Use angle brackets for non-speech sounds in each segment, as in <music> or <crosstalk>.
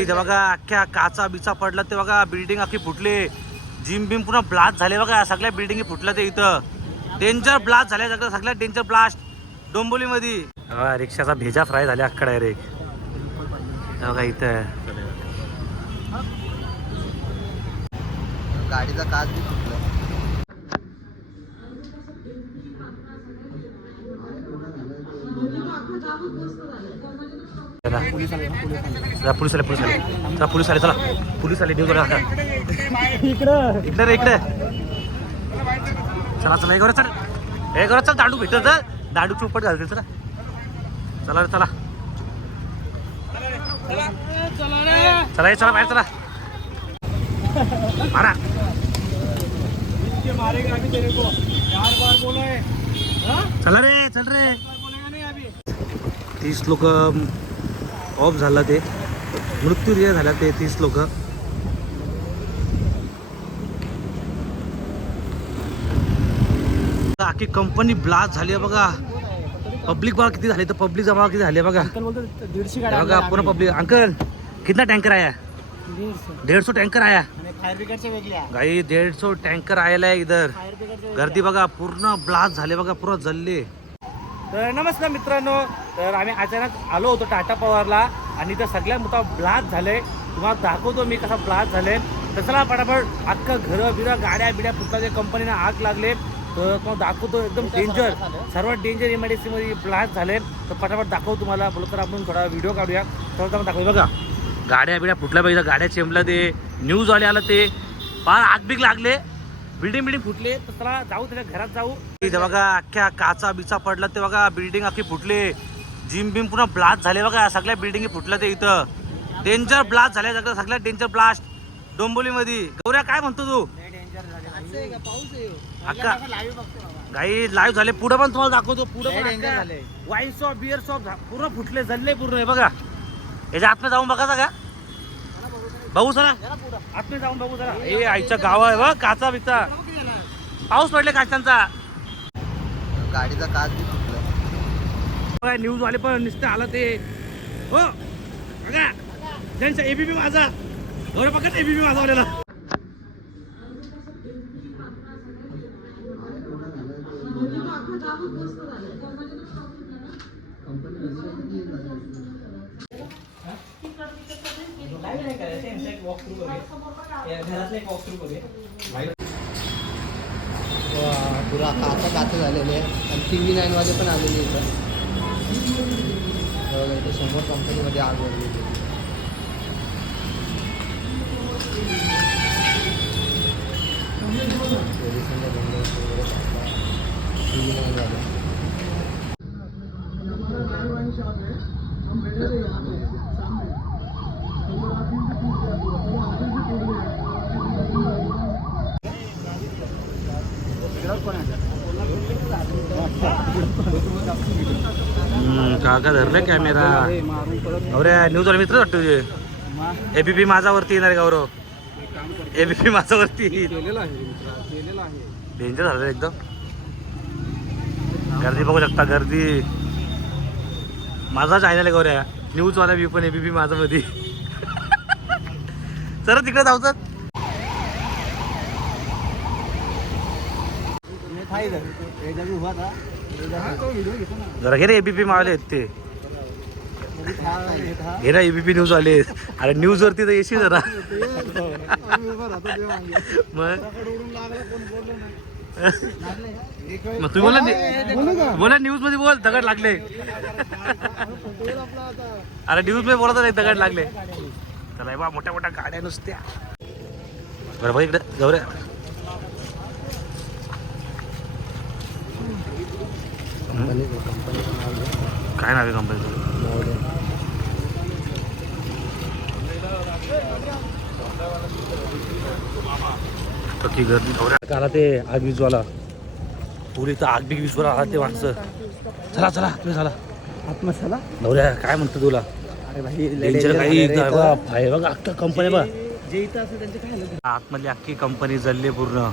इथे बघा अख्ख्या काचा बिचा पडला ते बघा बिल्डिंग अख्खी फुटली. जिम बिम पुन्हा ब्लास्ट झाले बघा सगळ्या बिल्डिंग फुटल्या ते इथं. डेंजर ब्लास्ट झाले सगळं सगळ्यात डेंजर ब्लास्ट डोंबोलीमध्ये हा, रिक्षाचा भेजा फ्राय झाले अख्खा डायरेक्ट बघा इथं. गाडीचा काच बी फुटला. चला. चला पोलीस आले पोलीस आले. चला पोलीस आले चला. पोलीस आले न्यूज इकडं. इकडे रे इकडे. चला चला एक चल. एक चल दांडू भेटत दांडू चुपट घालते चला. चला रे चला. चला चला बाहेर चला. मारा. चला रे चल रे. तीस लोक ऑफ झाला ते. मृत्यू जे झाला ते तीस लोक. अख्खी कंपनी ब्लास्ट झाली आहे बघा. पब्लिक बघा किती झाली तर पब्लिक जमा किती झाली बघा. दीडशे बघा पूर्ण पब्लिक अंकल कितना टँकर आया? डेढ़ सौ टँकर आया. गाई डेढ़ सौ टँकर आयला आहे इधर. गर्दी बघा पूर्ण ब्लास्ट झाले बघा पूर्ण जल्ले. तर नमस्कार मित्रांनो तर आम्ही अचानक आलो होतो टाटा पवारला आणि इथं सगळ्या मोठा ब्लास्ट झाले. तुम्हाला दाखवतो मी कसा ब्लास्ट झाले. तर चला पटापट अख्खं घरं बिरं गाड्या बिड्या फुटल्या कंपनीला आग लागले. तर तुम्हाला दाखवतो एकदम डेंजर सर्वात डेंजर एम आय डी मध्ये ब्लास्ट झाले. तर पटापट दाखवतो तुम्हाला बोलत तर आपण थोडा व्हिडिओ काढूया. तर दाखवतो बघा. गाड्या बिड्या फुटल्या पाहिजे गाड्या चेंबल्या ते न्यूज वाले आलं ते. फार आग बिग लागले. बिल्डिंग बिल्डिंग फुटले तर चला जाऊ त्याच्या घरात जाऊ. इथे बघा अख्ख्या काचा बिचा पडला ते बघा बिल्डिंग अख्खी फुटले. जिम बिम पुन्हा ब्लास्ट झाले बघा सगळ्या बिल्डिंग फुटल्या ते इथं. डेंजर ब्लास्ट झाले सगळं सगळ्यात डेंजर ब्लास्ट डोंबोलीमध्ये गौऱ्या काय म्हणतो तू? पाऊस आहे अक्का लाईव्ह बघतो काही लाईव्ह झाले. पुढे पण तुम्हाला दाखवतो. पुढे झाले. वाईन शॉप बिअर शॉप पूर्ण फुटले जल्ले पूर्ण हे बघा. याच्या आतमध्ये जाऊन बघा का बघू चला आतमध्ये जाऊन बघू चला हे आईच्या गाव आहे बघ काचा बिचा. पाऊस पडले काचांचा गाडीचा काच बी फुटला न्यूज वाले पण नुसतं आलं ते. हो बघा. त्यांचा एबीपी माझा बरं बघा एबीपी माझा वाल्याला पुरा काचा काचा झालेले आहे आणि टी व्ही नाईनवाले पण आलेले इथं. बघा, इथे समोर कंपनीमध्ये आग लागली पोलिसांच्या बंदोबस्त वगैरे टी व्ही नाईनवाले काका धरले कॅमेरा अरे न्यूज वाले मित्र वाटतो तुझे. एबीपी माझावरती येणार गौरव. एबीपी माझावरती. डेंजर झालं एकदम. गर्दी बघू शकता गर्दी. माझा चॅनल आहे गौऱ्या न्यूज वाला मी पण एबीपी माझा मध्ये सर <laughs> तिकडे धावतात जरा घे रे एबीपी मावले आहेत ते. घे ना एबीपी न्यूज आले अरे न्यूज वरती तर येशील जरा. मग? मग तुम्ही बोला बोला न्यूजमध्ये बोल दगड लागले. अरे न्यूजमध्ये बोलत नाही दगड लागले. चला बा मोठ्या मोठ्या गाड्या नुसत्या. बरं बघ इकडे जाऊ रे. कंपनी कंपनीचं नाव घे. काय नाव आहे कंपनीचं. पक्की नवऱ्या आला ते आग विजवाला? पुरी तर आग बिग विजवाला आला ते माणसं. चला चला तुम्ही चला. आत्मसाला नवऱ्या काय म्हणतो तुला? अरे भाई डेंजर काही बघा आहे बघा अख्खा कंपनी बघा. जे इथं असं त्यांचे काय झालं आतमधली अख्खी कंपनी जळली पूर्ण.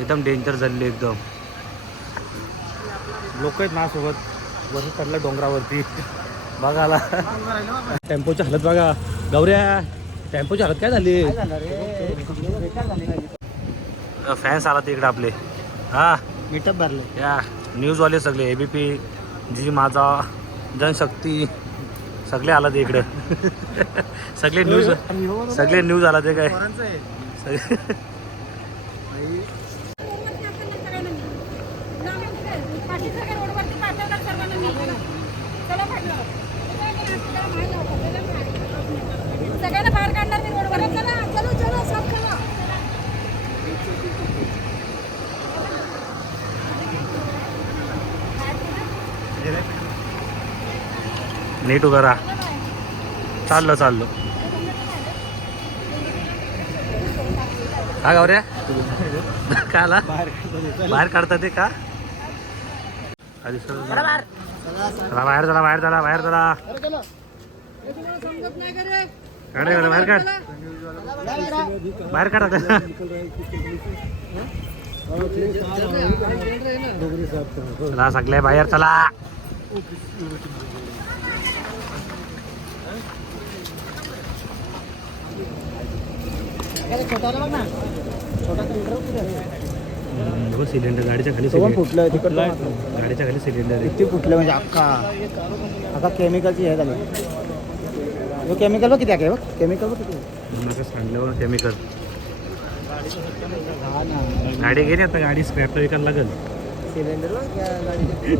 एकदम डेंजर जळली एकदम. लोक आहेत माझ्यासोबत वरती चढलं डोंगरावरती. बघाला टेम्पोची हालत बघा. गौऱ्या टेम्पोची हालत काय झाली? फॅन्स आला इकडे आपले. हा? मीटअप भरले. या. न्यूजवाले सगळे एबीपी जी माझा जनशक्ती सगळे आला ते इकडे. <laughs> सगळे न्यूज सगळे न्यूज आला ते काय? सगळे सगळ्यांना बाहेर काढणार मी रोडवर चला चलो चलो सब चला नीट उभा राहा. चाललं चाललं. का गौऱ्या? का आला बाहेर काढतात ते का? आधी चला बाहेर. चला बाहेर चला बाहेर काढ काढ, बाहेर काढ. बाहेर काढ. चला सगळे बाहेर चला. सिलेंडर गाडीच्या खाली फुटलं तिकडलं गाडीच्या खाली सिलेंडर किती फुटलं म्हणजे अख्खा. अख्खा केमिकलची हे झाली. केमिकल बघ किती आहे बघ. केमिकल बघ किती सांडल्यावर केमिकल गाडी गेली आता गाडी स्क्रॅपला विकायला लागेल. सिलेंडर.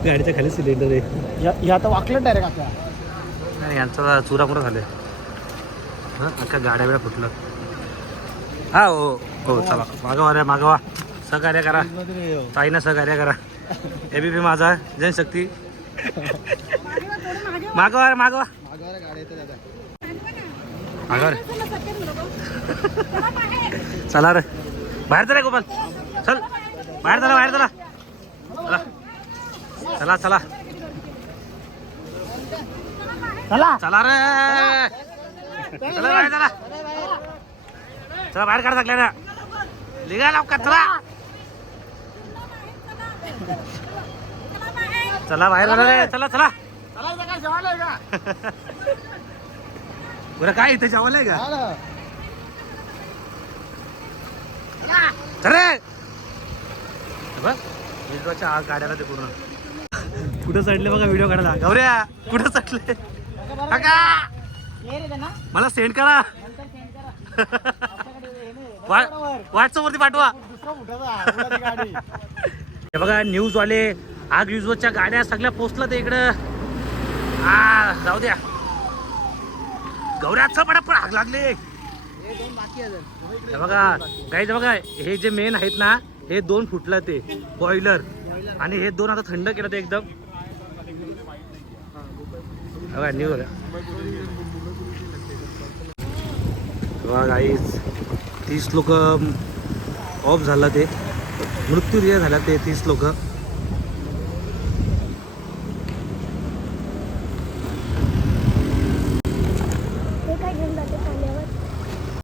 गाडीच्या खाली. सिलेंडर आहे. या- आता वाकलं डायरेक्ट आता नाही यांचा चुरा मुरा झाले हां अख्खा गाड्या वेळा फुटलं. हा हो हो चला. मागवा रे मागवा सहकार्य करा. ताईनं सहकार्य करा. ए बी पी माझा. जनशक्ती. मागवा रे मागवा मागवा रे चला रे. बाहेर चला गोपाल. चल. बाहेर चला बाहेर चला. चला. चला चला. चला. रे. चला बाहेर चला. चला बाहेर काढ टाकल्या ना निघा लवकर चला. चला बाहेर चला रे. चला चला. बरं काय इथे जेवण आहे का? चल रे. बघ विश्वाच्या आग गाड्याला ते पूर्ण. कुठं चढले बघा व्हिडिओ काढायला? गौऱ्या कुठं चढले? मला सेंड करा. व्हॉट्सअप वरती पाठवा. हे बघा न्यूज वाले आग युजवच्या गाड्या सगळ्या पोचल्या ते इकडं. हा जाऊ द्या. गौऱ्याचं पण आग लागले. हे बघा गाईज बघा हे जे मेन आहेत ना हे दोन फुटलं ते. बॉयलर आणि हे दोन आता थंड केलं ते एकदम. बघा गाईज तीस लोक ऑफ झाला ते. मृत्यू जे झाला ते तीस लोक.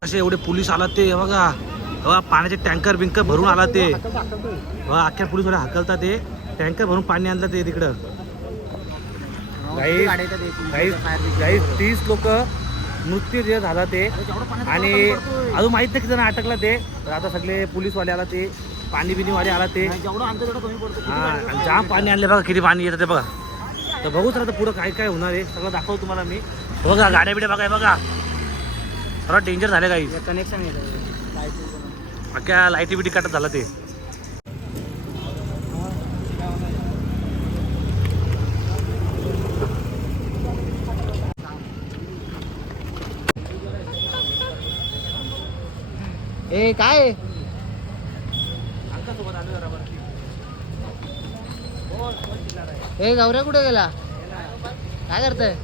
असे एवढे पोलीस आला ते बघा. पाण्याचे टँकर बिंकर भरून आला ते. बघा अख्ख्या पोलीस वाले हकलतात ते. टँकर भरून पाणी आणलं ते तिकडं. गाईज तीस लोक मृत्यू जे झाला ते. आणि अजून माहीत नाही किती जण अटकला ते. तर आता सगळे पोलीसवाले आला ते पाणी बिनीवाले आला ते. हा आणि जाम पाणी आणले बघा किती पाणी येतं ते बघा. तर बघूच आता पुढं काय काय होणार आहे. सगळं दाखवतो तुम्हाला मी. बघा गाड्या बिड्या बघा हे बघा. सर्वात डेंजर झाले काही कनेक्शन अख्या लाईटी बिटी काटत झालं ते. ए काय? ए गौऱ्या कुठे गेला? काय करतोय?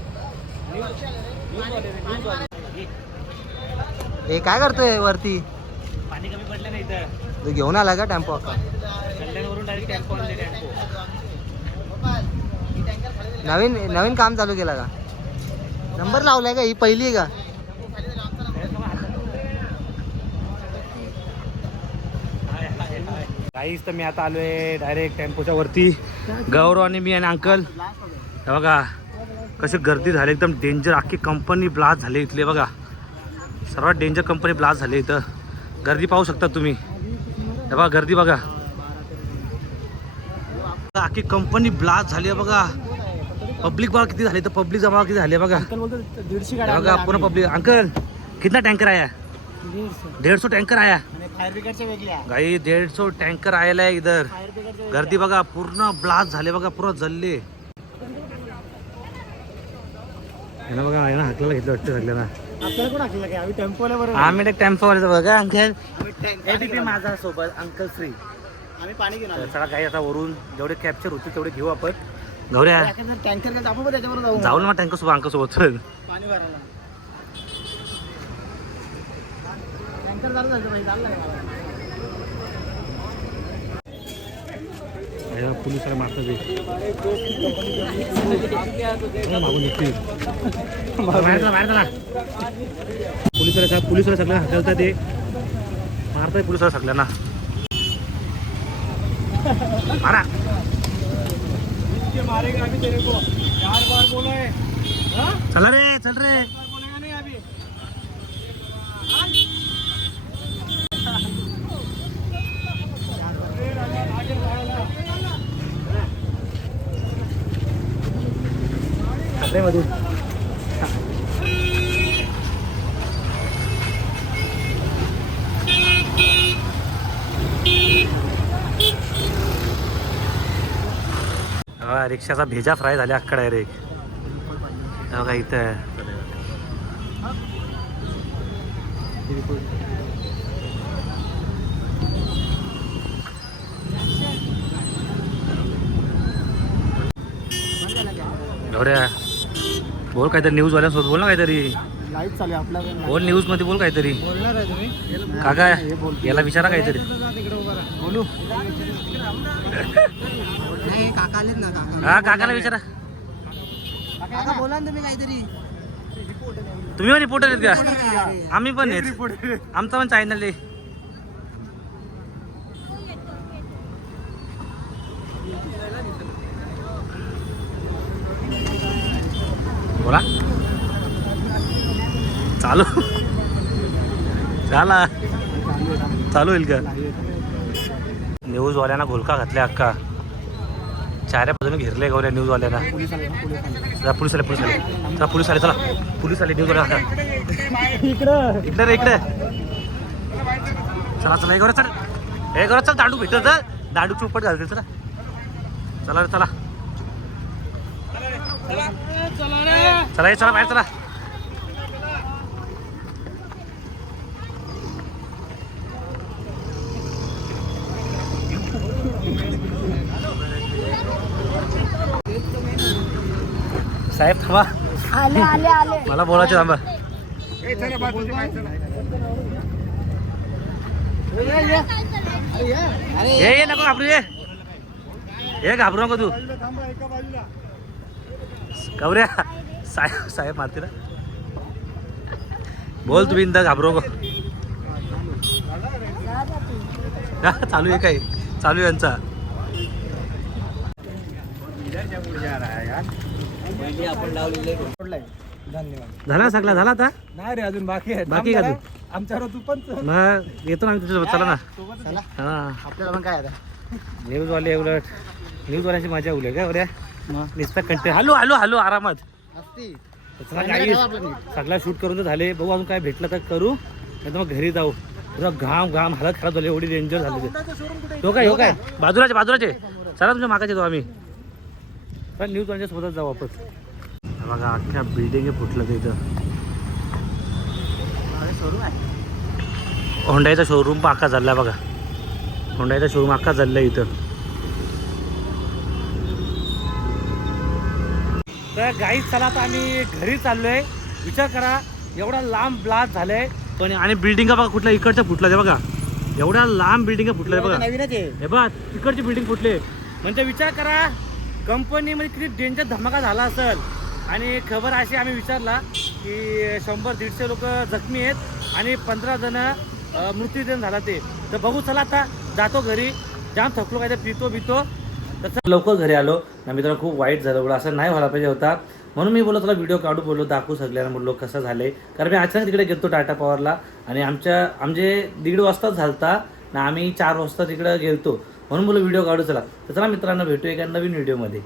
ए काय करतोय वरती पाणी कमी पडलं नाही इथं तू घेऊन आला का टेम्पो नवीन नवीन काम चालू केला का? नंबर लावलाय का? ही पहिली आहे का? काहीच तर मी आता आलोय डायरेक्ट टेम्पोच्या वरती. गौरव आणि मी आणि अंकल. बघा कशी गर्दी झाली. एकदम डेंजर अख्खी कंपनी ब्लास्ट झाली इथले बघा. सर्वात डेंजर कंपनी ब्लास्ट झाली इथं. गर्दी पाहू शकता तुम्ही. हे बघा गर्दी बघा. आखी कंपनी ब्लास्ट झाली आहे बघा. पब्लिक बघा किती झाली? तर पब्लिक जमा किती झाली बघा? दीडशे बघा पूर्ण पब्लिक अंकल कितना टँकर आया? डेढ़ सौ टँकर आया. गाई डेढ़ सौ टँकर आलेला आहे इधर. गर्दी बघा पूर्ण ब्लास्ट झाले बघा पूर्ण जल्ले. यानं बघा यानं हाकला घेतलं वाटतं सगळ्यांना. आपल्याला कोण हाकलं काय? आम्ही टेम्पोला बरोबर. आम्ही एक टेम्पो बघा अंकल माझा सोबत अंकल श्री. आम्ही पाणी घेऊन तर चला काही आता वरून जेवढे कॅप्चर होते तेवढे घेऊ आपण. गौऱ्या टँकर आपण त्याच्यावर जाऊ. जाऊ ना मग टँकर सोबत अंकल सोबत. पाणी भरायला. टँकर चालू झालं पाहिजे ह्या पोलिसाला मारतात ते. मागून येतील. पोलिसाला पोलिसाला सगळं हाकलतात ते. मारताय पोलिसाला सगळ्यांना. मारा. चला रे चल रे. मधून रिक्षाचा भेजा फ्राय झाल्या अख्खा डायरेक्ट बघा इथं आहे. बोल काहीतरी न्यूज वाल्यांसोबत बोल ना काहीतरी. लाइट चालू आहे आपल्याकडे बोल न्यूजमध्ये बोल काहीतरी. बोलणार आहे तुम्ही? काका याला विचारा काहीतरी. तिकडे उभा राहा. बोलू? नाही काका आलेत ना काका. हा काकाला विचारा. काका बोला ना तुम्ही काहीतरी. तुम्ही पण रिपोर्टर आहेत का? आम्ही पण आहेत. आमचा पण चॅनल आहे. बोला. चालू. झाला. चालू होईल का? न्यूजवाल्यांना घोलका घातल्या अक्का. चाऱ्या बाजूने घेरले गौऱ्या न्यूजवाल्यांना चला पोलीस आले पोलीस आले. चला पोलीस आले चला. पोलीस आले न्यूज आले इकडं. इकडे रे इकडे. चला चला एक चल. एक चल दांडू भेटत दांडू चुपट घालते चला. चला रे चला. चला ये चला बाहेर चला. साहेब थांबा. आले आले आले. मला बोलायचे थांबा. ये नको घाबरू ये. ये घाबरू नको तू. गौऱ्या साहेब साहेब मारते ना. बोल तुम्ही इंदा घाबरू हा, चालू आहे काय? चालू आहे यांचा. धन्यवाद झाला सगळा झाला आता? नाही रे अजून बाकी आहे बाकी का तू आमच्यावर तू पण मग येतो ना आम्ही तुझ्यासोबत चला ना. चला. हा. आपल्याला पण काय आता? न्यूजवाले उलट. न्यूजवाल्यांची मजा उलट काय बऱ्या मग? नुसता कंटेंट हॅलो हॅलो हॅलो आरामात. सगळा शूट करून तर झाले. बघू अजून काय भेटलं तर करू. नाही तर मग घरी जाऊ. तुझा घाम घाम हालत खराब झाली. एवढी डेंजर झाली ते हो काय हो काय? बाजूलाचे बाजूलाचे. चला तुमच्या मागाचे जाऊ आम्ही. पण न्यूज वाल्यांच्या सोबतच जाऊ वापस बघा अख्ख्या बिल्डिंग फुटलं ते इथं. होंडाईचा शोरूम पण अख्खा झाला बघा. होंडाईचा शोरूम अख्खा झाला इथं. तर गाईच चला आता आम्ही घरी चाललोय. विचार करा एवढा लांब ब्लास्ट झालाय. पण आणि बिल्डिंग बघा कुठल्या इकडच्या फुटल्या बघा. एवढ्या लांब बिल्डिंग फुटल्या बघा. आहे. हे बघा तिकडची बिल्डिंग फुटले. म्हणजे विचार करा कंपनीमध्ये किती डेंजर धमाका झाला असेल. आणि खबर अशी आम्ही विचारला की शंभर दीडशे लोक जखमी आहेत आणि पंधरा जण मृत्यूजन झाला ते. तर बघू चला आता जातो घरी जाम थकलो काय पितो बितो. तसं लवकर घरी आलो. ना मित्रांनो खूप वाईट झालं. बोला असं नाही व्हायला पाहिजे होता. म्हणून मी बोललो तुला व्हिडिओ काढू बोललो दाखवू सगळ्यांना. बोललो कसं झालंय? कारण मी अचानक तिकडे गेलो टाटा पॉवरला. आणि आमच्या आमचे दीड वाजताच झालता. ना आम्ही चार वाजता तिकडे गेलतो. म्हणून बोललो व्हिडिओ काढू चला. तर चला मित्रांनो भेटू एका नवीन व्हिडिओमध्ये